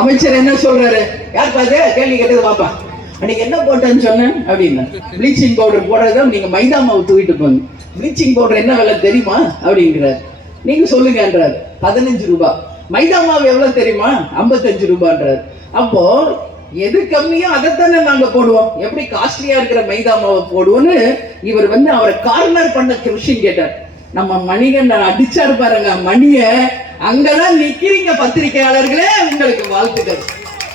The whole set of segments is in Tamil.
அமைச்சர் என்ன சொல்றாரு? யார் பாத்து கேள்வி கேட்டது பாப்பா. அன்னைக்கு என்ன போட்டேன்னு சொன்னேன்? அப்படின்னா. ப்ளீச்சிங் பவுடர் போடுறத நீங்க மைதா மாவு தூக்கிட்டு போங்க. ப்ளீச்சிங் பவுடர் என்ன விலை தெரியுமா? அப்படிங்கிறார். நீங்க சொல்லுங்கன்றார். பதினஞ்சு ரூபாய் மைதா மாவு எவ்வளவு தெரியுமா? ஐம்பத்தஞ்சு ரூபான்றார். அப்போ எது கம்மியோ அதைத்தானே நாங்க போடுவோம். எப்படி காஸ்ட்லியா இருக்கிற மைதா மாவை போடுவோம்னு இவர் வந்து அவரை கார்னர் பண்ண விஷயம் கேட்டார். நம்ம மணிகண்டன் அடிச்சாரு பாருங்க மணிய அங்கதான் நிக்கிறீங்க பத்திரிகையாளர்களே உங்களுக்கு வாழ்த்துக்கள்.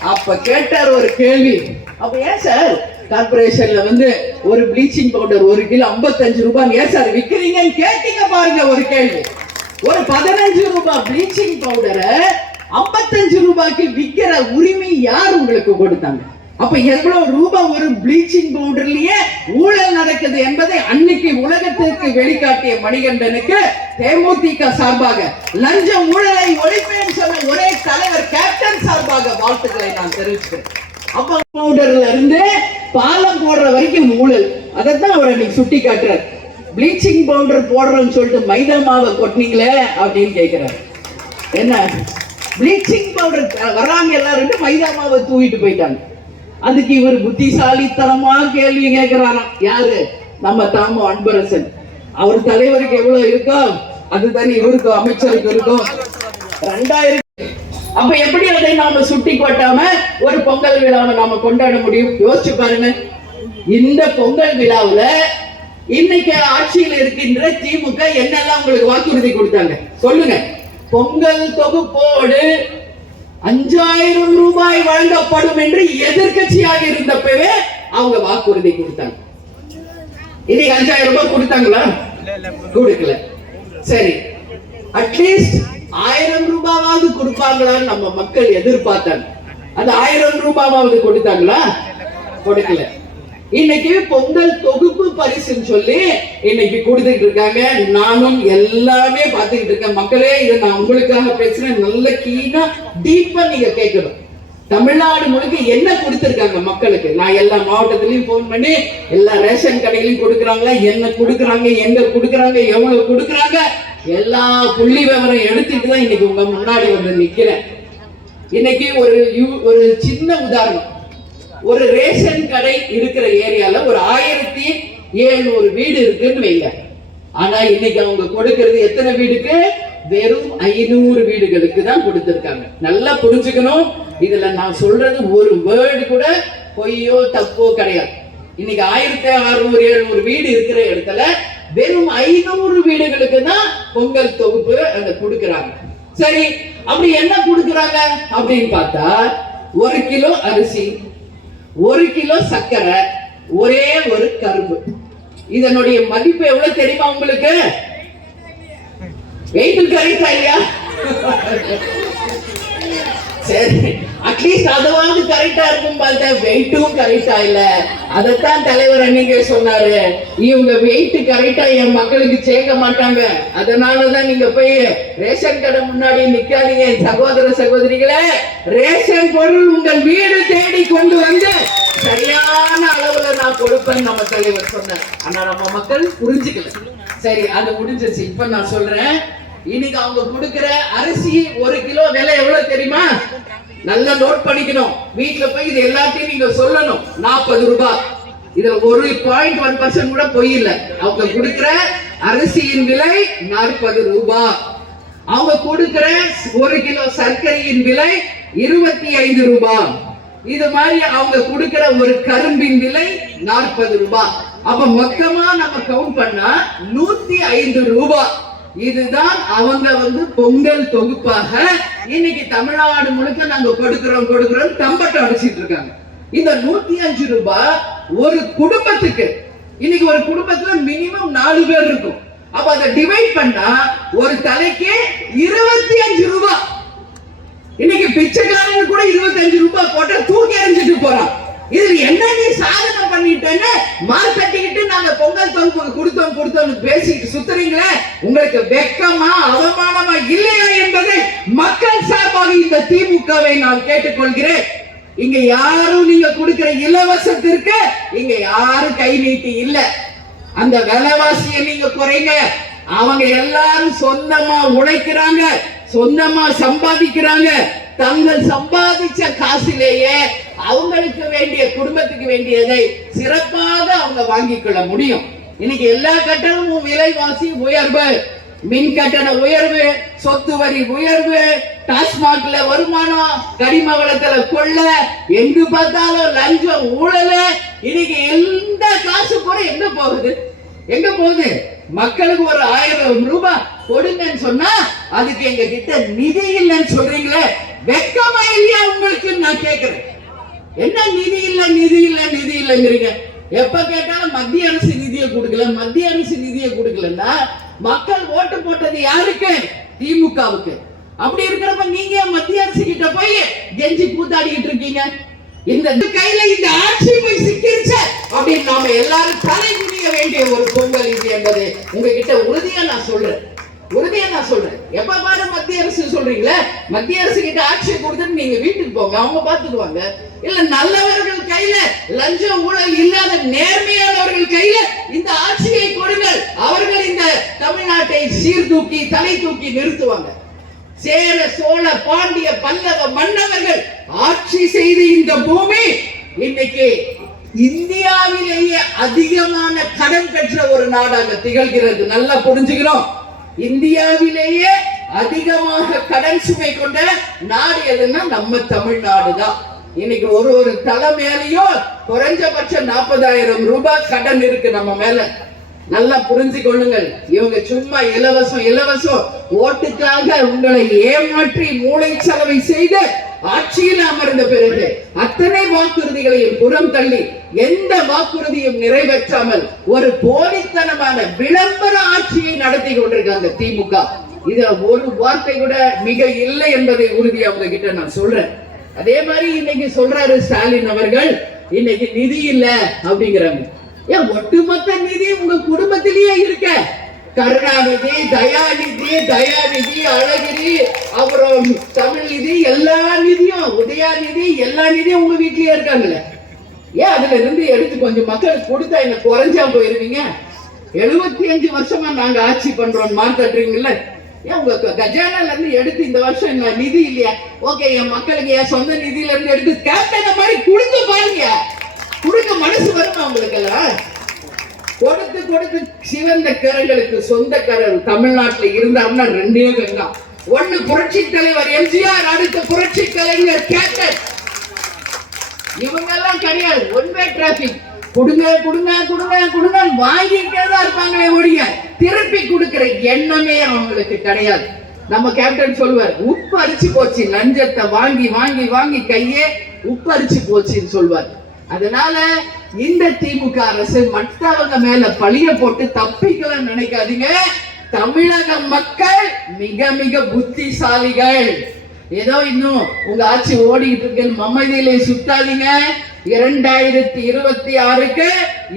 அப்ப கேட்டார் ஒரு கேள்வி. அப்ப ஏன் சார் கார்பரேஷன்ல வந்து ஒரு ப்ளீச்சிங் பவுடர் ஒரு கிலோ 55 ரூபாய் ஏன் சார் விற்கிறீங்கன்னு கேட்டீங்க பாருங்க ஒரு கேள்வி. ஒரு பதினஞ்சு ரூபாய் ப்ளீச்சிங் பவுடரை 55 ரூபாய்க்கு விற்கிற உரிமை யார் உங்களுக்கு கொடுத்தாங்க? அப்ப எவ்வளவு ரூபாய் ஒரு ப்ளீச்சிங் பவுடர்லயே ஊழல் நடக்குது என்பதை அன்னைக்கு உலகத்திற்கு வெளிக்காட்டிய மணிகண்டனுக்கு தேமுதிக சார்பாக லஞ்ச ஊழலை ஒழிப்பேன் சொன்ன ஒரே தலைவர் கேப்டன் சார்பாக வாழ்த்துக்களை நான் தெரிவிச்சுக்கிறேன். அப்ப பவுடர்ல இருந்து பாலம் போடுற வரைக்கும் ஊழல். அதைத்தான் அவர் அன்னைக்கு சுட்டி காட்டுறார் ப்ளீச்சிங் பவுடர் போடுறோம்னு சொல்லிட்டு மைதா மாவை கொட்டினீங்களே அப்படின்னு கேட்கிறார் என்ன? ப்ளீச்சிங் பவுடர் வராங்க எல்லாரும் மைதா மாவை தூக்கிட்டு போயிட்டாங்க. அதுக்கு இவர் புத்திசாலித்தனமா கேள்வி கேட்கிறாராம் யாரு? நம்ம தாமோ அன்பரசன். அவர் தலைவருக்கு எவ்வளவு இருக்கோ அதுதானே இவருக்கும் அமைச்சருக்கு இருக்கும் ரெண்டாயிரம் அப்ப எப்படி அதை நாம சுட்டி கொட்டாம ஒரு பொங்கல் விழாவை நாம கொண்டாட முடியும்? யோசிச்சு பாருங்க. இந்த பொங்கல் விழாவுல இன்னைக்கு ஆட்சியில் இருக்கின்ற திமுக என்னெல்லாம் உங்களுக்கு வாக்குறுதி கொடுத்தாங்க? சொல்லுங்க. பொங்கல் தொகுப்போடு அஞ்சாயிரம் ரூபாய் வழங்கப்படும் என்று எதிர்க்கட்சியாக இருந்தப்பவே அவங்க வாக்குறுதி கொடுத்தாங்க. இன்னைக்கு அஞ்சாயிரம் ரூபாய் கொடுத்தாங்களா? கொடுக்கல. சரி. அட்லீஸ்ட் ஆயிரம் ரூபாவாவது கொடுப்பாங்களான்னு நம்ம மக்கள் எதிர்பார்த்தாங்க. அந்த ஆயிரம் ரூபாவாவது கொடுத்தாங்களா? கொடுக்கல. இன்னைக்கு பொங்கல் தொகுப்பு பரிசுன்னு சொல்லி இன்னைக்கு கொடுத்துட்டு இருக்காங்க. நானும் எல்லாமே பார்த்துக்கிட்டு இருக்கேன். மக்களே இதை நான் உங்களுக்காக பேசுறேன். நல்ல கீனா டீப்பா நீங்க கேட்கணும். தமிழ்நாடு முழுக்க என்ன கொடுத்துருக்காங்க மக்களுக்கு? நான் எல்லா மாவட்டத்திலையும் போன் பண்ணி எல்லா ரேஷன் கடைகளையும் கொடுக்குறாங்க. என்ன கொடுக்குறாங்க எங்க கொடுக்குறாங்க எவ்வளவு கொடுக்குறாங்க எல்லா புள்ளி விவரம் எடுத்துட்டு தான் இன்னைக்கு உங்க முன்னாடி வந்து நிக்கிறேன். இன்னைக்கு ஒரு யூ- ஒரு சின்ன உதாரணம். ஒரு ரேஷன் கடை இருக்கிற ஏரியால ஒரு ஆயிரத்தி எழுநூறு வீடு இருக்குன்னு வைங்க. ஆனா இன்னைக்கு அவங்க கொடுக்கிறது எத்தனை வீடுக்கு? வெறும் ஐநூறு வீடுகளுக்கு தான் கொடுத்திருக்காங்க. நல்லா புரிஞ்சுக்கணும். இதுல நான் சொல்றது ஒரு வேர்டு கூட பொய்யோ தப்போ கிடையாது. இன்னைக்கு ஆயிரத்தி அறுநூறு எழுநூறு வீடு இருக்கிற இடத்துல வெறும் ஐநூறு வீடுகளுக்கு தான் பொங்கல் தொகுப்பு அந்த கொடுக்கறாங்க. சரி அப்படி என்ன கொடுக்கறாங்க அப்படின்னு பார்த்தா ஒரு கிலோ அரிசி ஒரு கிலோ சர்க்கரை ஒரே ஒரு கரும்பு. இதனுடைய மதிப்பு எவ்வளவு தெரியுமா உங்களுக்கு? வெயிட் கரெக்டா இல்லையா? சரி அட்லீஸ்ட் அதுவாவது கரெக்டா இருக்கும் பார்த்தா வெயிட்டும் கரெக்டா இல்ல. அதைத்தான் தலைவர் அன்னைக்கு சொன்னாரு. இவங்க வெயிட் கரெக்டா என் மக்களுக்கு சேர்க்க மாட்டாங்க. அதனாலதான் நீங்க போய் ரேஷன் கடை முன்னாடி நிக்காதீங்க சகோதர சகோதரிகளே. ரேஷன் பொருள் உங்கள் வீடு தேடி கொண்டு வந்து சரியான அளவுல நான் கொடுப்பேன் நம்ம தலைவர் சொன்னார். ஆனா நம்ம மக்கள் புரிஞ்சுக்கல. சரி அது முடிஞ்சிருச்சு. இப்ப நான் சொல்றேன். இன்னைக்கு அவங்க கொடுக்கிற அரிசி ஒரு கிலோ விலை எவ்வளவு தெரியுமா? நல்லா நோட் பண்ணிக்கணும். வீட்டுல போய் இது எல்லாத்தையும் நீங்க சொல்லணும். நாற்பது ரூபாய் இதுல ஒரு பாயிண்ட் ஒன் பர்சன்ட் கூட பொய் இல்ல. அவங்க கொடுக்கிற அரிசியின் விலை நாற்பது ரூபாய் அவங்க கொடுக்கிற ஒரு கிலோ சர்க்கரையின் விலை இருபத்தி ஐந்து ரூபாய் இது மாதிரி அவங்க கொடுக்கிற ஒரு கரும்பின் விலை நாற்பது ரூபாய் அப்ப மொத்தமா நம்ம கவுண்ட் பண்ணா நூத்தி ஐந்து ரூபாய் இதுதான் அவங்க வந்து பொங்கல் தொகுப்பாக இன்னைக்கு தமிழ்நாடு முழுக்க நாங்க கொடுக்கிறோம் கொடுக்கிறோம் தம்பட்டம் அடிச்சிட்டு இருக்காங்க. இந்த நூத்தி அஞ்சு ரூபாய் ஒரு குடும்பத்துக்கு இன்னைக்கு ஒரு குடும்பத்துல மினிமம் நாலு பேர் இருக்கும். அப்ப அதை டிவைட் பண்ணா ஒரு தலைக்கு இருபத்தி அஞ்சு ரூபாய். இன்னைக்கு பிச்சைக்காரங்க கூட இருபத்தஞ்சு ரூபாய் போட்டா தூக்கி எறிஞ்சிட்டு போறான். இதுல என்ன நீ சாதனை பண்ணிட்டேன்னு மார்க் கட்டிக்கிட்டு நாங்க பொங்கல் தொகுப்பு கொடுத்தோம் கொடுத்தோம் பேசிக்கிட்டு சுத்துறீங்களே? உங்களுக்கு வெக்கமா அவமானமா இல்லையா என்பதை மக்கள் சார்பாக இந்த திமுகவை நான் கேட்டுக்கொள்கிறேன். இங்க யாரும் நீங்க கொடுக்கிற இலவசத்திற்கு இங்க யாரும் கை நீட்டி இல்ல. அந்த விலைவாசியை நீங்க குறைங்க. அவங்க எல்லாரும் சொந்தமா உழைக்கிறாங்க சொந்தமா சம்பாதிக்கிறாங்க. தங்கள் சம்பாதிச்ச காசிலேயே அவங்களுக்கு வேண்டிய குடும்பத்துக்கு வேண்டியதை சிறப்பாக அவங்க வாங்கிக் கொள்ள முடியும். இன்னைக்கு எல்லா கட்டணமும் விலைவாசி உயர்வு மின் கட்டண உயர்வு சொத்து வரி உயர்வு டாஸ்மாக்ல வருமானம் கரிம வளத்துல கொள்ள எங்கு பார்த்தாலும் லஞ்சம் ஊழல. இன்னைக்கு எந்த காசு கூட எங்க போகுது? எங்க போகுது? மக்களுக்கு ஒரு ஆயிரம் ரூபாய் கொடுங்கன்னு சொன்னா அதுக்கு எங்க கிட்ட நிதி இல்லைன்னு சொல்றீங்களே? வெக்கமா இல்லையா உங்களுக்கு? நான் கேக்குறேன். என்ன நிதி இல்லை நிதி இல்லை நிதி இல்லைங்கிறீங்க. எப்ப கேட்டாலும் மத்திய அரசு நிதியை கொடுக்கல. மத்திய அரசு நிதியை கொடுக்கலன்னா மக்கள் ஓட்டு போட்டது யாருக்கு? திமுகவுக்கு. அப்படி இருக்கிறப்ப நீங்க ஏன் மத்திய அரசு கிட்ட போய் கெஞ்சி கூத்தாடிக்கிட்டு இருக்கீங்க? இந்த கையில இந்த ஆட்சி போய் சிக்கிருச்சு அப்படின்னு நாம எல்லாரும் தலை குனிய வேண்டிய ஒரு பொங்கல் இது என்பது உங்ககிட்ட உறுதியா நான் சொல்றேன். உறுதியா நான் சொல்றேன். எப்ப பாரு மத்திய அரசு சொல்றீங்களே? மத்திய அரசு கிட்ட ஆட்சியை கொடுத்துட்டு நீங்க வீட்டுக்கு போங்க. அவங்க பாத்துக்குவாங்க இல்ல நல்லவர்கள் கையில லஞ்சம் ஊழல் இல்லாத நேர்மையானவர்கள் கையில இந்த ஆட்சியை கொடுங்கள். அவர்கள் இந்த தமிழ்நாட்டை சீர்தூக்கி தலை தூக்கி நிறுத்துவாங்க. சேர சோழ பாண்டிய பல்லவ மன்னவர்கள் ஆட்சி செய்த இந்த பூமி இன்னைக்கு இந்தியாவிலேயே அதிகமான கடன் பெற்ற ஒரு நாடாக திகழ்கிறது. நல்லா புரிஞ்சுக்கிறோம்? இந்தியாவிலேயே அதிகமாக கடன் சுமை கொண்ட நாடு எதுன்னா நம்ம தமிழ்நாடு தான் இன்னைக்கு ஒரு ஒரு தலை மேலேயும் குறைஞ்சபட்சம் நாற்பதாயிரம் ரூபாய் கடன் இருக்கு நம்ம மேல. நல்லா புரிஞ்சு கொள்ளுங்கள் இவங்க சும்மா இலவசம் இலவசம். ஓட்டுக்காக உங்களை ஏமாற்றி மூளை செலவை செய்து ஆட்சியில் அமர்ந்த பிறகு அத்தனை வாக்குறுதிகளையும் புறம் தள்ளி எந்த வாக்குறுதியும் நிறைவேற்றாமல் ஒரு போலித்தனமான விளம்பர ஆட்சியை நடத்தி கொண்டிருக்காங்க திமுக. இதுல ஒரு வார்த்தை கூட மிக இல்லை என்பதை உறுதி அவங்க கிட்ட நான் சொல்றேன். அதே மாதிரி இன்னைக்கு சொல்றாரு ஸ்டாலின் அவர்கள் இன்னைக்கு நிதி இல்ல அப்படிங்கிறாங்க. ஏன் ஒட்டுமொத்த நிதி உங்க குடும்பத்திலேயே இருக்க? கருணாநிதி தயாநிதி தயாநிதி அழகிரி அப்புறம் தமிழ் நிதி எல்லா நிதியும் உதயாநிதி எல்லா நிதியும் உங்க வீட்லயே இருக்காங்கல்ல ஏன் அதுல இருந்து எடுத்து கொஞ்சம் மக்களுக்கு கொடுத்தா என்ன குறைஞ்சா போயிருவீங்க? எழுபத்தி அஞ்சு வருஷமா நாங்க ஆட்சி பண்றோம் மாத்தட்டுறீங்கல்ல ஏன் உங்க கஜானால இருந்து எடுத்து இந்த வருஷம் என்ன நிதி இல்லையா? ஓகே என் மக்களுக்கு என் சொந்த நிதியில இருந்து எடுத்து கேப்டன் மாதிரி கொடுத்து பாருங்க. கொடுக்க மனசு வருமா உங்களுக்கு எல்லாம்? கொடுத்து கொடுத்து சிவந்த கரங்களுக்கு சொந்த கரல் தமிழ்நாட்டுல இருந்தாருன்னா ரெண்டே கங்கா தான். ஒண்ணு புரட்சி தலைவர் எம்ஜிஆர் அடுத்த புரட்சி கலைஞர் கேப்டன். இவங்க எல்லாம் கிடையாது ஒன்வே டிராபிக் கொடுங்க கொடுங்க கொடுங்க கொடுங்க. வாங்கிட்டே தான் இருப்பாங்களே ஒழிய திருப்பி கொடுக்கிற எண்ணமே அவங்களுக்கு கிடையாது. நம்ம கேப்டன் சொல்லுவார் உப்பு அரிச்சு போச்சு லஞ்சத்தை வாங்கி வாங்கி வாங்கி கையே உப்பு அரிச்சு போச்சுன்னு சொல்வார் அதனால இந்த திமுக அரசு மற்றவங்க மேல பழிய போட்டு தப்பிக்கலாம் நினைக்காதீங்க. தமிழக மக்கள் மிக மிக புத்திசாலிகள். ஏதோ இன்னும் உங்க ஆட்சி ஓடிட்டு இருக்கு. மமதியிலே சுத்தாதீங்க இரண்டாயிரத்தி இருபத்தி ஆறுக்கு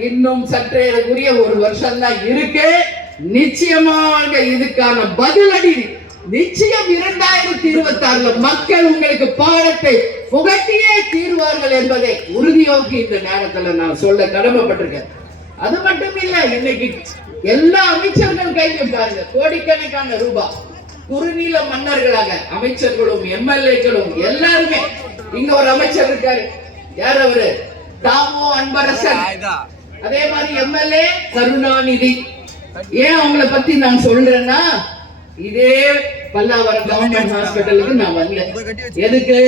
இன்னும் சற்றேறக்குரிய ஒரு வருஷம் தான் இருக்கு. நிச்சயமாக இதுக்கான பதிலடி நிச்சயம் இரண்டாயிரத்தி இருபத்தி ஆறுல மக்கள் உங்களுக்கு பாடத்தை புகட்டியே தீர்வார்கள் என்பதை உறுதியோக்கி இந்த நேரத்துல நான் சொல்ல கடமைப்பட்டிருக்கேன். அது மட்டும் இல்ல இன்னைக்கு எல்லா அமைச்சர்கள் கையிலும் பாருங்க கோடிக்கணக்கான ரூபாய். குறுநில மன்னர்களாக அமைச்சர்களும் எம்எல்ஏக்களும் எல்லாருமே இங்க ஒரு அமைச்சர் இருக்காரு. யார் அவரு? தாமோ அன்பரசன். அதே மாதிரி எம்எல்ஏ கருணாநிதி. ஏன் அவங்கள பத்தி நான் சொல்றேன்னா இதே பல்லாவரம் கவர்மெண்ட் ஹாஸ்பிட்டலுக்கு நான் வரல. எதுக்கு?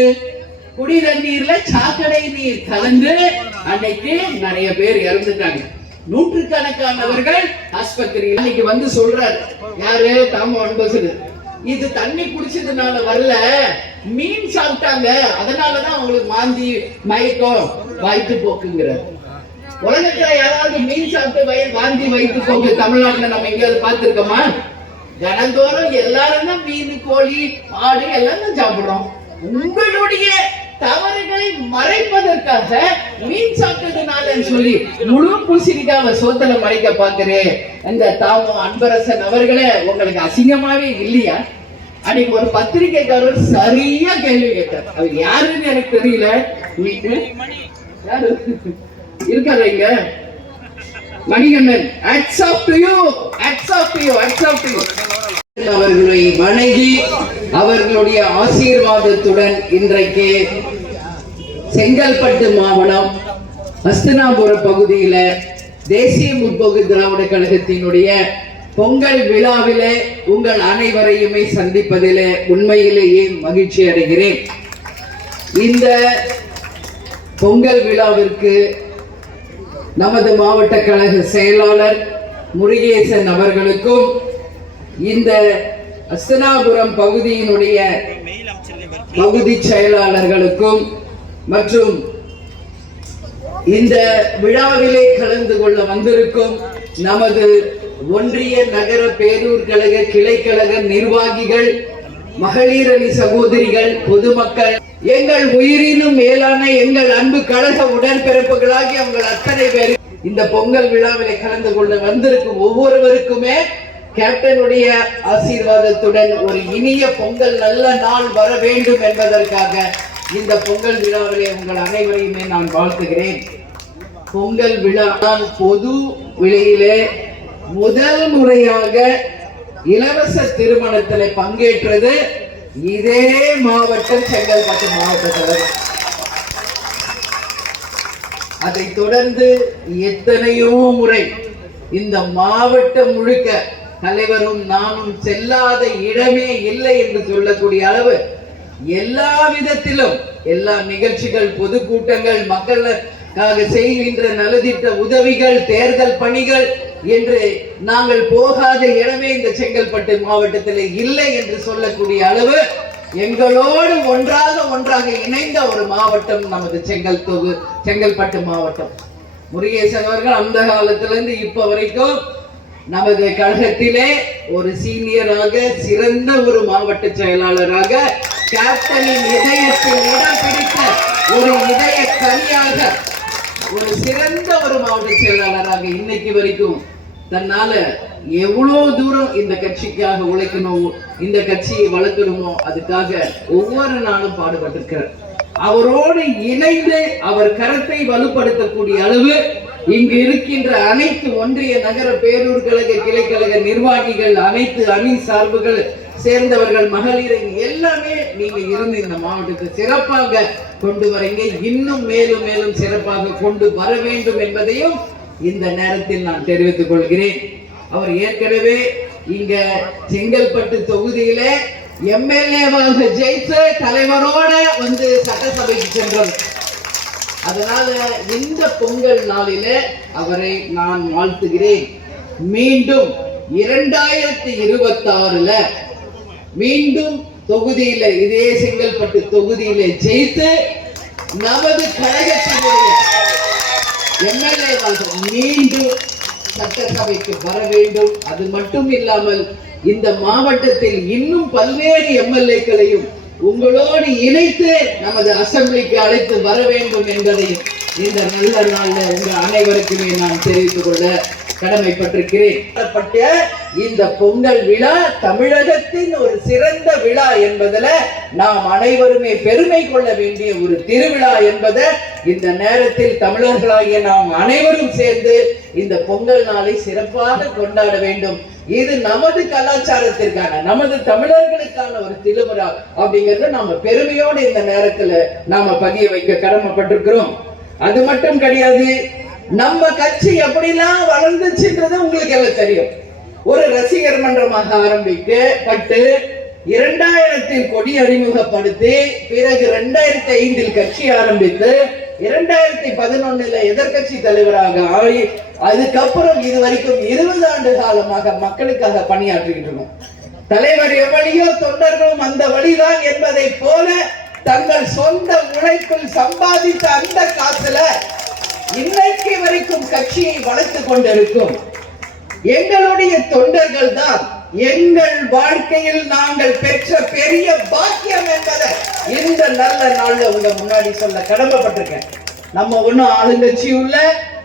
குடி தண்ணீர்ல சாக்கடை நீர் கலந்து அன்னைக்கு நிறைய பேர் இறந்துட்டாங்க. நூற்றுக்கணக்கானவர்கள் ஆஸ்பத்திரியில் அன்னைக்கு வந்து சொல்றாரு. யாரு? தாமோ அன்பசு இது தண்ணி குடிச்சதுனால வரல. மீன் சாப்பிட்டாங்க. அதனாலதான் அவங்களுக்கு மாந்தி மயக்கம் வயிற்று போக்குங்கிறார் உலகத்துல யாராவது மீன் சாப்பிட்டு வய வாந்தி வயிற்று போக்கு தமிழ்நாட்டுல நம்ம எங்கேயாவது பார்த்துருக்கோமா? தினந்தோறும் எல்லாரும் தான் மீன் கோழி ஆடு எல்லாம் தான் சாப்பிடுறோம். உங்களுடைய தவறுகளை மறைப்பதற்காக மீன் சாப்பிட்டதுனால சொல்லி முழு பூசணிக்காவை சோத்துல மறைக்க பாக்குறேன் இந்த தாமோ அன்பரசன் அவர்களே உங்களுக்கு அசிங்கமாவே இல்லையா? அன்னைக்கு ஒரு பத்திரிகைக்காரர் சரியா கேள்வி கேட்டார். அவர் யாருன்னு எனக்கு தெரியல. நீங்க? யாரு? இருக்காரு இங்க? Manikannan hats off to you hats off to you hats off to you அவர்களை வணங்கி அவர்களுடைய ஆசீர்வாதத்துடன் இன்றைக்கு செங்கல்பட்டு மாவட்டம் அஸ்தினாபுர பகுதியில தேசிய முற்போக்கு திராவிட கழகத்தினுடைய பொங்கல் விழாவிலே உங்கள் அனைவரையுமே சந்திப்பதிலே உண்மையிலேயே மகிழ்ச்சி அடைகிறேன். இந்த பொங்கல் விழாவிற்கு நமது மாவட்ட கழக செயலாளர் முருகேசன் அவர்களுக்கும் இந்த அஸ்தனாபுரம் பகுதியினுடைய பகுதி செயலாளர்களுக்கும் மற்றும் இந்த விழாவிலே கலந்து கொள்ள வந்திருக்கும் நமது ஒன்றிய நகர பேரூர் கழக கிளைக்கழக நிர்வாகிகள் மகளிர் அணி சகோதரிகள் பொதுமக்கள் எங்கள் உயிரினும் மேலான எங்கள் அன்பு கழக உடன்பிறப்புகளாகி உங்கள் அத்தனை பேர் இந்த பொங்கல் விழாவிலே கலந்து கொள்ள வந்திருக்கும் ஒவ்வொருவருக்குமே கேப்டனுடைய ஆசீர்வாதத்துடன் ஒரு இனிய பொங்கல் நல்ல நாள் வர வேண்டும் என்பதற்காக இந்த பொங்கல் விழாவிலே உங்கள் அனைவரையுமே நான் வாழ்த்துகிறேன். பொங்கல் விழா நான் பொது விலையிலே முதல் முறையாக இலவச திருமணத்தில் பங்கேற்றது. இதே மாவட்டம் செங்கல்பட்டு மாவட்டத்தில். அதை தொடர்ந்து எத்தனையோ முறை இந்த மாவட்டம் முழுக்க தலைவரும் நானும் செல்லாத இடமே இல்லை என்று சொல்லக்கூடிய அளவு எல்லா விதத்திலும் எல்லா நிகழ்ச்சிகள் பொதுக்கூட்டங்கள் மக்களுக்காக செய்கின்ற நலத்திட்ட உதவிகள் தேர்தல் பணிகள் என்று நாங்கள் போகாத இடமே இந்த செங்கல்பட்டு மாவட்டத்தில் இல்லை என்று சொல்லக்கூடிய அளவு எங்களோடு ஒன்றாக ஒன்றாக இணைந்த ஒரு மாவட்டம் நமது செங்கல் தொகு செங்கல்பட்டு மாவட்டம். முருகேசன் அவர்கள் அந்த காலத்திலிருந்து இப்ப வரைக்கும் நமது கழகத்திலே ஒரு சீனியராக சிறந்த ஒரு மாவட்ட செயலாளராக கேப்டனின் இதயத்தில் இடம் பிடித்த ஒரு இதய கனியாக ஒரு சிறந்த ஒரு மாவட்ட செயலாளராக இன்னைக்கு வரைக்கும் தன்னால எவ்வளவு தூரம் இந்த கட்சிக்காக உழைக்கணும் இந்த கட்சியை வளர்க்கணுமோ அதுக்காக ஒவ்வொரு நாளும் பாடுபட்டிருக்கிறார். அவரோடு இணைந்து அவர் கரத்தை வலுப்படுத்தக்கூடிய அளவு இங்கு இருக்கின்ற அனைத்து ஒன்றிய நகர பேரூர் கழக கிளைக்கழக நிர்வாகிகள் அனைத்து அணி சார்புகள் சேர்ந்தவர்கள் மகளிரின் எல்லாமே நீங்க இருந்து இந்த மாவட்டத்தை சிறப்பாக கொண்டு வரீங்க. இன்னும் மேலும் மேலும் சிறப்பாக கொண்டு வர வேண்டும் என்பதையும் இந்த நேரத்தில் நான் தெரிவித்துக் கொள்கிறேன். அவர் ஏற்கனவே இங்க செங்கல்பட்டு தொகுதியில எம்எல்ஏவாக ஜெயித்து தலைவரோட வந்து சட்டசபைக்கு சென்றவர் அதனால இந்த பொங்கல் நாளிலே அவரை நான் வாழ்த்துகிறேன். மீண்டும் இரண்டாயிரத்தி இருபத்தி ஆறுல மீண்டும் தொகுதியில இதே செங்கல்பட்டு தொகுதியில ஜெயித்து நமது கழகத்தினுடைய எம்எல்ஏவாக மீண்டும் சட்டசபைக்கு வர வேண்டும். அது மட்டும் இல்லாமல் இந்த மாவட்டத்தில் இன்னும் பல்வேறு எம்எல்ஏக்களையும் உங்களோடு இணைத்து நமது அசம்பிளிக்கு அழைத்து வர வேண்டும் என்பதையும் இந்த நல்ல நாள்ல உங்கள் அனைவருக்குமே நான் தெரிவித்துக் கொள்ள கடமைப்பட்டிருக்கிறேன். பட்ட இந்த பொங்கல் விழா தமிழகத்தின் ஒரு சிறந்த விழா என்பதில் நாம் அனைவருமே பெருமை கொள்ள வேண்டிய ஒரு திருவிழா என்பதை இந்த நேரத்தில் தமிழர்களாகிய நாம் அனைவரும் சேர்ந்து இந்த பொங்கல் நாளை சிறப்பாக கொண்டாட வேண்டும். இது நமது கலாச்சாரத்திற்கான நமது தமிழர்களுக்கான ஒரு திருவிழா அப்படிங்கறத நாம பெருமையோடு இந்த நேரத்துல நாம பதிய வைக்க கடமைப்பட்டிருக்கிறோம். அது மட்டும் கிடையாது நம்ம கட்சி எப்படிலாம் வளர்ந்துச்சுன்றது உங்களுக்கு எல்லாம் தெரியும். ஒரு ரசிகர் மன்றமாக ஆரம்பிக்கப்பட்டு இரண்டாயிரத்தில் கொடி அறிமுகப்படுத்தி பிறகு இரண்டாயிரத்தி ஐந்தில் கட்சி ஆரம்பித்து இரண்டாயிரத்தி பதினொன்னுல எதிர்கட்சி தலைவராக ஆகி அதுக்கப்புறம் இது வரைக்கும் இருபது ஆண்டு காலமாக மக்களுக்காக பணியாற்றிக்கிட்டு இருக்கோம் தலைவர் எவ்வளியோ தொண்டர்களும் அந்த வழிதான் என்பதை போல தங்கள் சொந்த உழைப்பில் சம்பாதித்த அந்த காசுல இன்னைக்கு வரைக்கும் கட்சியை வளர்த்து கொண்டிருக்கும். எங்களுடைய தொண்டர்கள் தான் எங்கள் வாழ்க்கையில் நாங்கள் பெற்ற பெரிய பாக்கியம் என்பதை இந்த நல்ல நாள்ல உங்க முன்னாடி சொல்ல கடமைப்பட்டிருக்கேன். நம்ம ஒண்ணும் ஆளுங்கட்சியும் இல்ல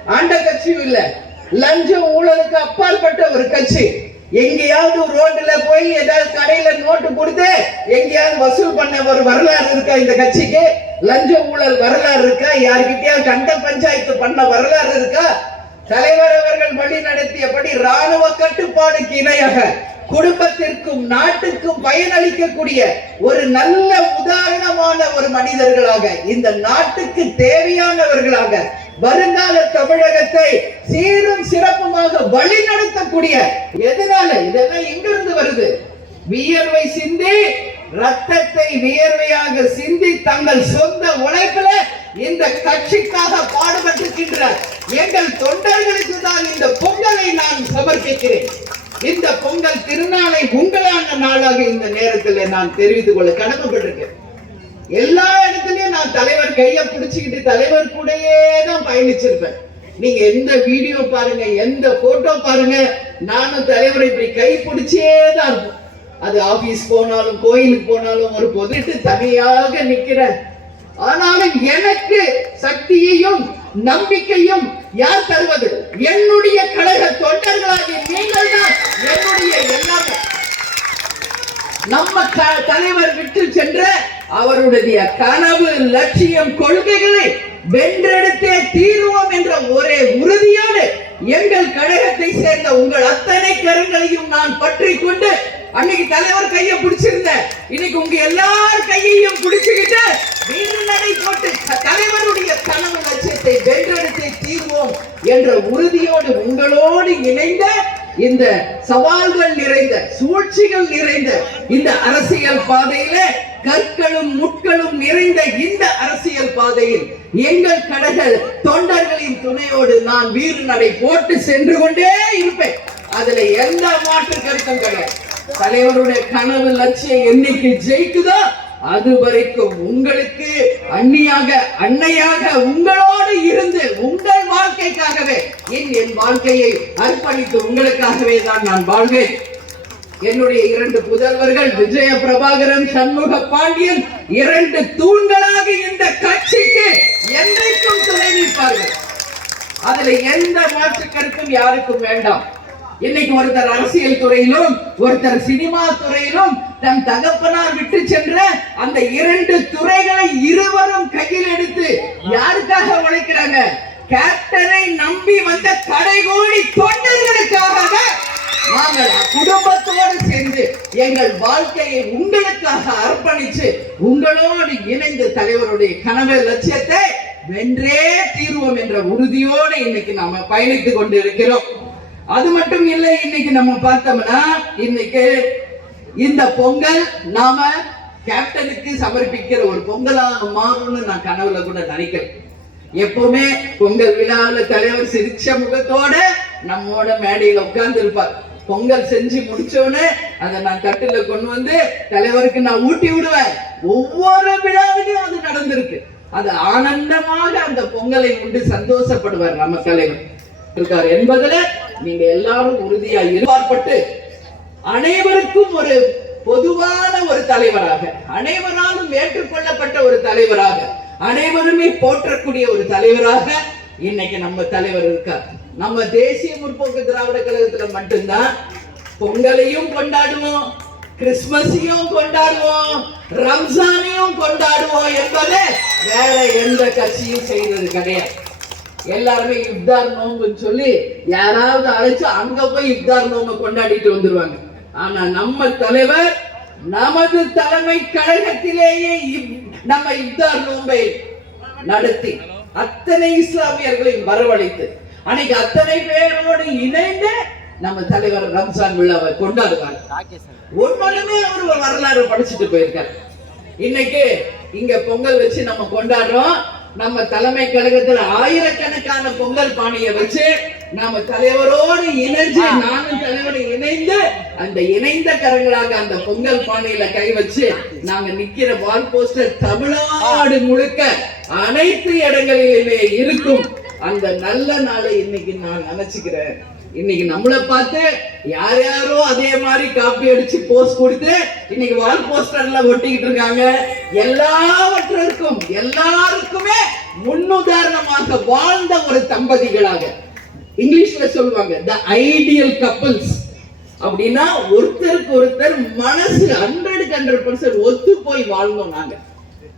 ஆண்ட கட்சியும் இல்ல. லஞ்சம் ஊழலுக்கு அப்பாற்பட்ட ஒரு கட்சி. எங்கேயாவது ஒரு ரோட்ல போய் ஏதாவது கடையில நோட்டு கொடுத்து எங்கேயாவது வசூல் பண்ண ஒரு வரலாறு இருக்கா இந்த கட்சிக்கு? லஞ்ச ஊழல் வரலாறு இருக்கா? யாருக்கிட்டயாவது கண்ட பஞ்சாயத்து பண்ண வரலாறு இருக்கா? தலைவர் அவர்கள் வழி நடத்தியபடி ராணுவ கட்டுப்பாடுக்கு இணையாக குடும்பத்திற்கும் நாட்டுக்கும் பயனளிக்கக்கூடிய ஒரு நல்ல உதாரணமான ஒரு மனிதர்களாக இந்த நாட்டுக்கு தேவையானவர்களாக வருங்கால தமிழகத்தை சீரும் சிறப்புமாக வழி நடத்தக்கூடிய எதனால? இதெல்லாம் எங்கிருந்து வருது? வியர்வை சிந்தி ரத்தத்தை வியர்வையாக சிந்தி தங்கள் சொந்த உழைப்புல இந்த கட்சிக்காக பாடுபட்டிருக்கின்ற எங்கள் தொண்டர்களுக்கு தான் இந்த பொங்கலை நான் சமர்ப்பிக்கிறேன். இந்த பொங்கல் திருநாளை உங்களான நாளாக இந்த நேரத்தில் நான் தெரிவித்துக் கொள்ள கடமைப்பட்டிருக்கேன். எல்லா இடத்துலயும் நான் தலைவர் கைய பிடிச்சுக்கிட்டு தலைவர் கூடயே தான் பயணிச்சிருப்பேன். நீங்க எந்த வீடியோ பாருங்க எந்த போட்டோ பாருங்க நானும் தலைவரை இப்படி கை பிடிச்சே தான் இருக்கும் அது ஆபீஸ் போனாலும் கோயிலுக்கு போனாலும் ஒரு பொதுட்டு தனியாக நிக்கிறேன் ஆனாலும் எனக்கு சக்தியையும் நம்பிக்கையும் யார் தருவது? என்னுடைய கழக தொண்டர்களாகிய நீங்கள் தான் என்னுடைய எல்லாமே நம்ம க- தலைவர் விட்டு சென்ற அவருடைய கனவு லட்சியம் கொள்கைகளை வென்றெடுத்தே தீருவோம் என்ற ஒரே உறுதியோடு எங்கள் கழகத்தை சேர்ந்த உங்கள் அத்தனை கரங்களையும் நான் பற்றி கொண்டு அன்னைக்கு தலைவர் கையை பிடிச்சிருந்தேன் இன்னைக்கு உங்க எல்லார் கையையும் பிடிச்சுக்கிட்டு வீடு நடை போட்டு தலைவருடைய கனவு லட்சியத்தை வென்றெடுத்தே தீர்வோம் என்ற உறுதியோடு உங்களோடு இணைந்த இந்த சவால்கள் நிறைந்த சூழ்ச்சிகள் நிறைந்த இந்த அரசியல் பாதையில கற்களும் முட்களும் நிறைந்த இந்த அரசியல் பாதையில் எங்கள் கடைகள் தொண்டர்களின் துணையோடு நான் வீறு நடை போட்டு சென்று கொண்டே இருப்பேன். அதுல எந்த மாற்று கருத்தும் கிடையாது. தலைவருடைய கனவு லட்சியம் என்னைக்கு ஜெயிக்குதோ? அது வரைக்கும் உங்களுக்கு அண்ணியாக அன்னையாக உங்களோடு இருந்து உங்கள் வாழ்க்கைக்காகவே என் என் வாழ்க்கையை அர்ப்பணித்து உங்களுக்காகவே தான் நான் வாழ்வேன். என்னுடைய இரண்டு புதல்வர்கள் விஜய பிரபாகரன் சண்முக பாண்டியன் இரண்டு தூண்களாக இந்த கட்சிக்கு என்றைக்கும் துணை நிற்பார்கள். அதுல எந்த மாற்று கருத்தும் யாருக்கும் வேண்டாம். இன்னைக்கு ஒருத்தர் அரசியல் துறையிலும் ஒருத்தர் சினிமா துறையிலும் தன் தகப்பனார் விட்டு சென்ற அந்த இரண்டு துறைகளை இருவரும் கையில் எடுத்து யாருக்காக உழைக்கிறாங்க? கேப்டனை நம்பி வந்த கடைகோடி தொண்டர்களுக்காக. நாங்கள் குடும்பத்தோடு சேர்ந்து எங்கள் வாழ்க்கையை உங்களுக்காக அர்ப்பணிச்சு உங்களோடு இணைந்து தலைவருடைய கனவு லட்சியத்தை வென்றே தீர்வோம் என்ற உறுதியோடு இன்னைக்கு நாம பயணித்துக் கொண்டு இருக்கிறோம் அது மட்டும் இல்லை இன்னைக்கு நம்ம பார்த்தோம்னா இன்னைக்கு இந்த பொங்கல் நாம கேப்டனுக்கு சமர்ப்பிக்கிற ஒரு பொங்கலாக மாறும்னு நான் கனவுல கூட நினைக்கிறேன் எப்பவுமே பொங்கல் விழாவில் தலைவர் சிரிச்ச முகத்தோட நம்மோட மேடையில உட்கார்ந்து இருப்பார் பொங்கல் செஞ்சு முடிச்சோடனே அதை நான் தட்டுல கொண்டு வந்து தலைவருக்கு நான் ஊட்டி விடுவேன். ஒவ்வொரு விழாவிலையும் அது நடந்திருக்கு. அது ஆனந்தமாக அந்த பொங்கலை உண்டு சந்தோஷப்படுவார் நம்ம தலைவர். இருக்கார் என்பதுல நீங்க எல்லாரும் உறுதியா இருப்பார்பட்டு அனைவருக்கும் ஒரு பொதுவான ஒரு தலைவராக அனைவராலும் ஏற்றுக்கொள்ளப்பட்ட ஒரு தலைவராக அனைவருமே போற்றக்கூடிய ஒரு தலைவராக இன்னைக்கு நம்ம தலைவர் இருக்கார். நம்ம தேசிய முற்போக்கு திராவிட கழகத்துல மட்டும்தான் பொங்கலையும் கொண்டாடுவோம் கிறிஸ்மஸையும் கொண்டாடுவோம் ரம்ஜானையும் கொண்டாடுவோம் என்பது வேற எந்த கட்சியும் செய்தது கிடையாது. எல்லாருமே இப்தார் நோம்புன்னு சொல்லி யாராவது அழைச்சு அங்க போய் இப்தார் நோம்பை கொண்டாடிட்டு வந்துருவாங்க. ஆனா நம்ம தலைவர் நமது தலைமை கழகத்திலேயே இப்- நம்ம இப்தார் நோம்பை நடத்தி அத்தனை இஸ்லாமியர்களையும் வரவழைத்து அன்னைக்கு அத்தனை பேரோடு இணைந்து நம்ம தலைவர் ரம்ஜான் விழாவை கொண்டாடுவாங்க ஒன்னொண்ணுமே அவர் ஒரு வரலாறு படிச்சுட்டு போயிருக்காரு. இன்னைக்கு இங்க பொங்கல் வச்சு நம்ம கொண்டாடுறோம். நம்ம தலைமை கழகத்துல ஆயிரக்கணக்கான பொங்கல் பானையை வச்சு நாம தலைவரோடு இணைஞ்சு நானும் தலைவரும் இணைந்து அந்த இணைந்த கரங்களாக அந்த பொங்கல் பானையில கை வச்சு நாங்க நிக்கிற வால் போஸ்டர் தமிழ்நாடு முழுக்க அனைத்து இடங்களிலுமே இருக்கும். அந்த நல்ல நாளை இன்னைக்கு நான் நினைச்சுக்கிறேன் இன்னைக்கு நம்மள பார்த்து யார் யாரோ அதே மாதிரி காப்பி அடிச்சு போஸ்ட் கொடுத்து இன்னைக்கு வால் போஸ்டர்ல ஒட்டிக்கிட்டு இருக்காங்க. எல்லாவற்றிற்கும் எல்லாருக்குமே முன்னுதாரணமாக வாழ்ந்த ஒரு தம்பதிகளாக. இங்கிலீஷ்ல சொல்லுவாங்க த ஐடியல் கப்பல்ஸ் அப்படின்னா ஒருத்தருக்கு ஒருத்தர் மனசு ஹண்ட்ரடுக்கு ஹண்ட்ரட் பர்சன்ட் ஒத்து போய் வாழ்ந்தோம் நாங்க.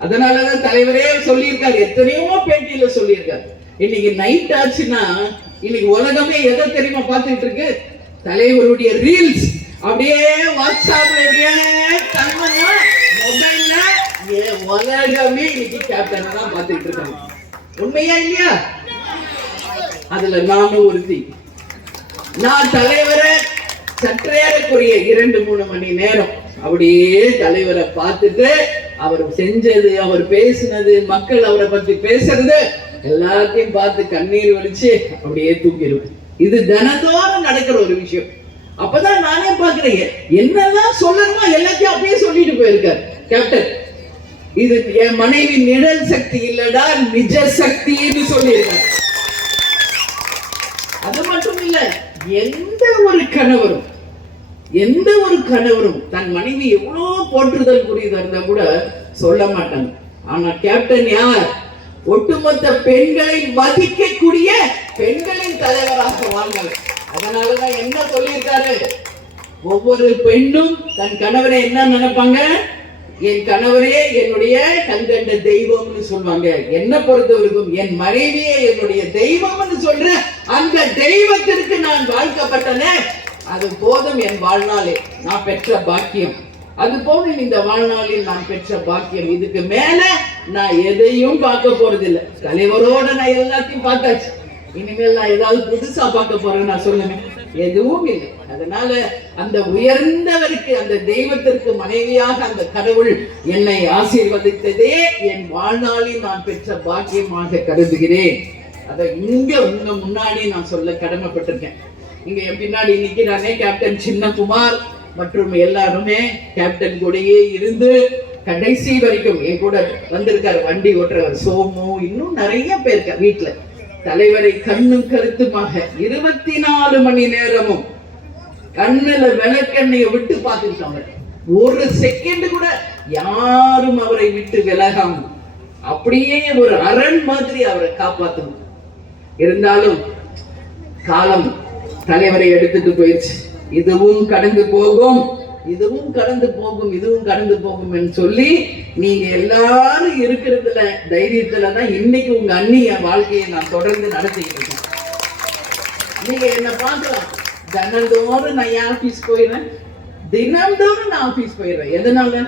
அதனாலதான் தலைவரே சொல்லியிருக்காரு எத்தனையோ பேட்டியில சொல்லியிருக்காரு. இன்னைக்கு நைட் ஆச்சுன்னா இன்னைக்கு உலகமே எதை தெரியுமா பார்த்துட்டு இருக்கு? தலைவருடைய ரீல்ஸ் அப்படியே வாட்ஸ்அப்ல அப்படியே தன்மையா மொபைல்ல உலகமே இன்னைக்கு கேப்டனை தான் பார்த்துட்டு இருக்காங்க. உண்மையா இல்லையா? அதுல நானும் ஒருத்தி. நான் தலைவரை சற்றேறக்குரிய இரண்டு மூணு மணி நேரம் அப்படியே தலைவரை பார்த்துட்டு அவர் செஞ்சது அவர் பேசினது மக்கள் அவரை பத்தி பேசுறது எல்லாத்தையும் பார்த்து கண்ணீர் வலிச்சு அப்படியே தூக்கிடுவேன் இது தினந்தோறும் நடக்கிற ஒரு விஷயம். அப்பதான் நானே பாக்குறேன் என்னெல்லாம் சொல்லணுமோ எல்லாத்தையும் அப்படியே சொல்லிட்டு போயிருக்காரு. கேப்டன் இது என் மனைவி நிழல் சக்தி இல்லடா நிஜ சக்தின்னு சொல்லியிருக்காரு. அது மட்டும் இல்ல எந்த ஒரு கணவரும் எந்த ஒரு கணவரும் தன் மனைவி எவ்வளவு போற்றுதல் புரியுதா இருந்தா கூட சொல்ல மாட்டாங்க. ஆனா கேப்டன் யார்? ஒட்டுமொத்த பெண்களை மதிக்கக்கூடிய பெண்களின் தலைவராக வாழ்ந்தவர். அதனாலதான் என்ன சொல்லியிருக்காரு? ஒவ்வொரு பெண்ணும் தன் கணவரை என்ன நினைப்பாங்க? என் கணவரே என்னுடைய கண்கண்ட தெய்வம்னு சொல்லுவாங்க என்ன பொறுத்தவரைக்கும் என் மனைவியே என்னுடைய தெய்வம்னு சொல்ற அந்த தெய்வத்திற்கு நான் வாழ்க்கப்பட்டன. அது போதும் என் வாழ்நாளே. நான் பெற்ற பாக்கியம். அது போல இந்த வாழ்நாளில் நான் பெற்ற பாக்கியம் இதுக்கு மேல நான் எதையும் பார்க்க போறதில்லை. தலைவரோட நான் எல்லாத்தையும் பார்த்தாச்சு. இனிமேல் நான் ஏதாவது புதுசா பார்க்க போறேன்னு நான் சொல்லுவேன். எதுவும் இல்லை. அதனால அந்த உயர்ந்தவருக்கு அந்த தெய்வத்திற்கு மனைவியாக அந்த கடவுள் என்னை ஆசீர்வதித்ததே என் வாழ்நாளில் நான் பெற்ற பாக்கியமாக கருதுகிறேன். அதை இங்க உங்க முன்னாடி நான் சொல்ல கடமைப்பட்டிருக்கேன். இங்க என் பின்னாடி நிக்கிறானே கேப்டன் சின்னகுமார். மற்றும் எல்லாருமே கேப்டன் கூடயே இருந்து கடைசி வரைக்கும் என் கூட வந்திருக்காரு வண்டி ஓட்டுறவர் சோமு இன்னும் நிறைய பேர் வீட்டுல தலைவரை கண்ணும் கருத்துமாக இருபத்தி நாலு மணி நேரமும் கண்ணுல விளக்கெண்ணைய விட்டு பார்த்துட்டாங்க ஒரு செகண்ட் கூட யாரும் அவரை விட்டு விலகாம அப்படியே ஒரு அரண் மாதிரி அவரை காப்பாத்தணும். இருந்தாலும் காலம் தலைவரை எடுத்துட்டு போயிடுச்சு. இதுவும் கடந்து போகும். இதுவும் கடந்து போகும் இதுவும் கடந்து போகும் என்று சொல்லி நீங்க எல்லாரும் இருக்கிறதுல தைரியத்துல தான் இன்னைக்கு உங்க அண்ணிய வாழ்க்கையை நான் தொடர்ந்து நடத்திக்கிட்டு இருக்கேன். நீங்க என்ன பார்க்கலாம்? தினந்தோறும் நான் என் ஆபீஸ் போயிடுறேன். தினந்தோறும் நான் ஆபீஸ் போயிடுறேன். எதனால?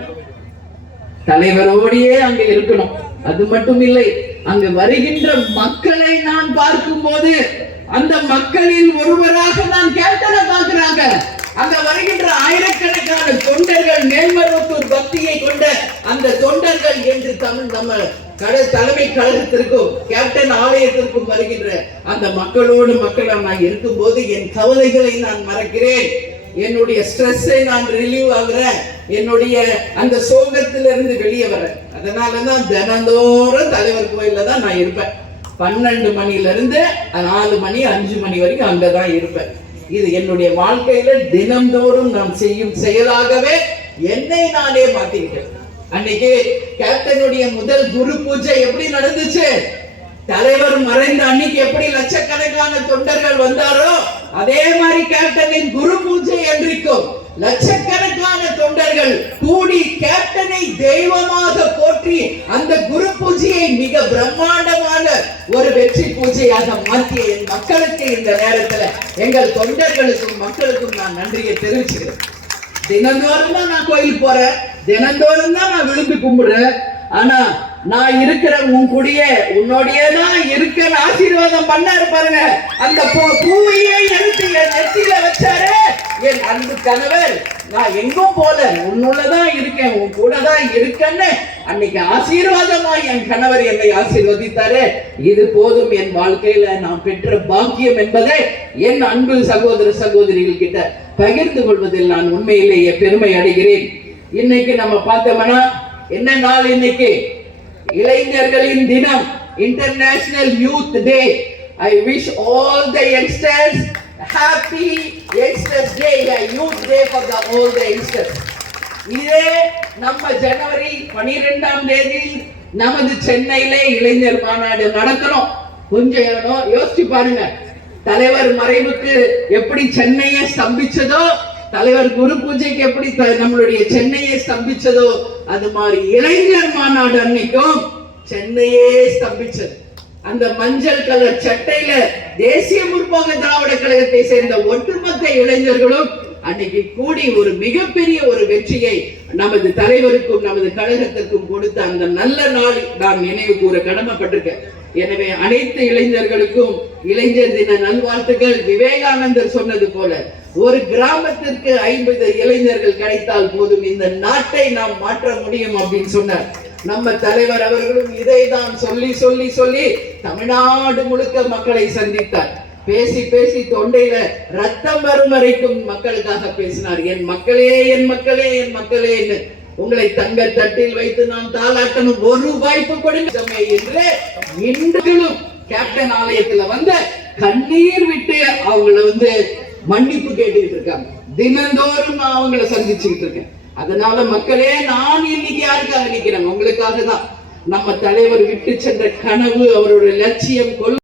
தலைவரோடையே அங்க இருக்கணும். அது மட்டும் இல்லை அங்கு வருகின்ற மக்களை நான் பார்க்கும் போது அந்த மக்களில் ஒருவராக நான் கேப்டனை பார்க்கிறாங்க. அங்க வருகின்ற ஆயிரக்கணக்கான தொண்டர்கள் மேல்மருவத்தூர் பக்தியை கொண்ட அந்த தொண்டர்கள் என்று தமிழ் நம்ம கட தலைமை கழகத்திற்கும் கேப்டன் ஆலயத்திற்கும் வருகின்ற அந்த மக்களோடு மக்களாக நான் இருக்கும்போது என் கவலைகளை நான் மறக்கிறேன். என்னுடைய ஸ்ட்ரெஸ்ஸை நான் ரிலீவ் ஆகுறேன் என்னுடைய அந்த சோகத்திலிருந்து வெளியே வரேன் அதனாலதான் தினந்தோறும் தலைவர் கோயிலில் தான் நான் இருப்பேன். பன்னெண்டு மணில இருந்து நாலு மணி அஞ்சு மணி வரைக்கும் அங்கதான் இருப்பேன். இது என்னுடைய வாழ்க்கையில தினந்தோறும் நான் செய்யும் செயலாகவே என்னை நானே மாத்திக்கிட்டேன் அன்னைக்கு கேப்டனுடைய முதல் குரு பூஜை எப்படி நடந்துச்சு? தலைவர் மறைந்த அன்னைக்கு எப்படி லட்சக்கணக்கான தொண்டர்கள் வந்தாரோ அதே மாதிரி கேப்டனின் குரு பூஜை என்றைக்கும் லட்சக்கணக்கான தொண்டர்கள் கூடி கேப்டனை தெய்வமாக போற்றி அந்த குரு பூஜையை மிக பிரம்மாண்ட ஒரு வெற்றி பூஜையாக மாற்றிய என் மக்களுக்கு இந்த நேரத்துல எங்கள் தொண்டர்களுக்கும் மக்களுக்கும் நான் நன்றியை தெரிவிச்சுக்கிறேன். தினந்தோறும் தான் நான் கோயில் போறேன். தினந்தோறும் தான் நான் விழுந்து கும்பிடுறேன். ஆனா நான் இருக்கிற உன் கூடிய உன்னோடைய தான் இருக்க ஆசீர்வாதம் பண்ணாரு பாருங்க. அந்த பூ- பூவையே எடுத்து என் நெத்தியில வச்சாரு. என் அன்பு கணவர் நான் எங்கும் போல உன்னுள்ளதான் இருக்கேன் உன் கூட தான் இருக்கேன்னு அன்னைக்கு ஆசீர்வாதமா என் கணவர் என்னை ஆசீர்வதித்தாரு. இது போதும் என் வாழ்க்கையில நான் பெற்ற பாக்கியம் என்பதை என் அன்பு சகோதர சகோதரிகள் கிட்ட பகிர்ந்து கொள்வதில் நான் உண்மையிலேயே பெருமை அடைகிறேன். இன்னைக்கு நம்ம பார்த்தோம்னா என்ன நாள் இன்னைக்கு? இளைஞர்களின் தினம் international youth day I wish all the youngsters happy youngsters day youth day for the all the youngsters இதே நம்ம ஜனவரி பனிரெண்டாம் தேதி நமது சென்னையிலே இளைஞர் மாநாடு நடக்கிறோம். கொஞ்சம் இடம் யோசிச்சு பாருங்க. தலைவர் மறைவுக்கு எப்படி சென்னையை ஸ்தம்பிச்சதோ தலைவர் குரு பூஜைக்கு எப்படி நம்மளுடைய சென்னையை ஸ்தம்பிச்சதோ அது மாதிரி இளைஞர் மாநாடு அன்னைக்கும் சென்னையே ஸ்தம்பிச்சது. அந்த மஞ்சள் கலர் சட்டையில தேசிய முற்போக்கு திராவிட கழகத்தை சேர்ந்த ஒட்டுமொத்த இளைஞர்களும் அன்னைக்கு கூடி ஒரு மிகப்பெரிய ஒரு வெற்றியை நமது தலைவருக்கும் நமது கழகத்திற்கும் கொடுத்த அந்த நல்ல நாள் நான் நினைவு கூற கடமைப்பட்டிருக்கேன். எனவே அனைத்து இளைஞர்களுக்கும் இளைஞர் தின நல்வாழ்த்துக்கள். விவேகானந்தர் சொன்னது போல ஒரு கிராமத்திற்கு ஐம்பது இளைஞர்கள் கிடைத்தால் போதும் இந்த நாட்டை நாம் மாற்ற முடியும் அப்படின்னு சொன்னார். நம்ம தலைவர் அவர்களும் இதை தான் சொல்லி சொல்லி சொல்லி தமிழ்நாடு முழுக்க மக்களை சந்தித்தார். பேசி பேசி தொண்டையில ரத்தம் வரும் வரைக்கும் மக்களுக்காக பேசினார். என் மக்களே என் மக்களே என் மக்களேன்னு உங்களை தங்க தட்டில் வைத்து நான் தாளாட்டணும். ஒரு வாய்ப்பு கொடுங்க என்று இன்றும் கேப்டன் ஆலயத்துல வந்த கண்ணீர் விட்டு அவங்கள வந்து மன்னிப்பு கேட்டுக்கிட்டு இருக்காங்க. தினந்தோறும் நான் அவங்கள சந்திச்சுக்கிட்டு இருக்கேன். அதனால மக்களே நான் இன்னைக்கு யாருக்காக நிக்கிறேன்? உங்களுக்காக தான். நம்ம தலைவர் விட்டு சென்ற கனவு அவருடைய லட்சியம் கொள்